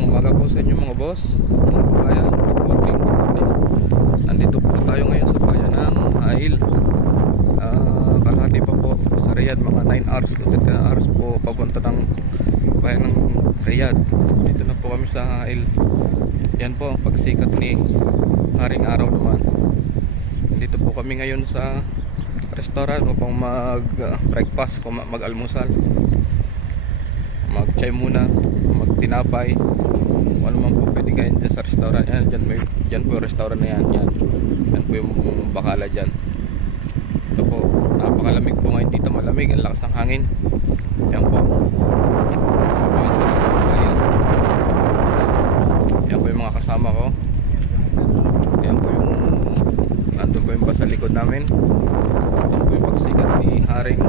Magandang umaga po sa inyo mga boss, mga kabayan. Good morning, good morning. Nandito po tayo ngayon sa bayan ng Hail. Kalahati pa po sa Riyadh, mga 9 hours to 10 hours po papunta ng bayan ng Riyadh. Dito na po kami sa Hail. Yan po ang pagsikat ni Haring Araw naman. Dito po kami ngayon sa restaurant upang mag-breakfast, mag-almusal, mag-chai muna, magtinapay, kung ano man po pwede kayo dyan sa restaurant. Dyan po yung restaurant na yan. Yan po yung bakala dyan. Ito po, napakalamig po ngayon dito, malamig, ang lakas ng hangin. Yan po. Yan po yung mga kasama ko. Yan po yung andun po yung bus sa likod namin. Ito po yung pagsikat ni Haring.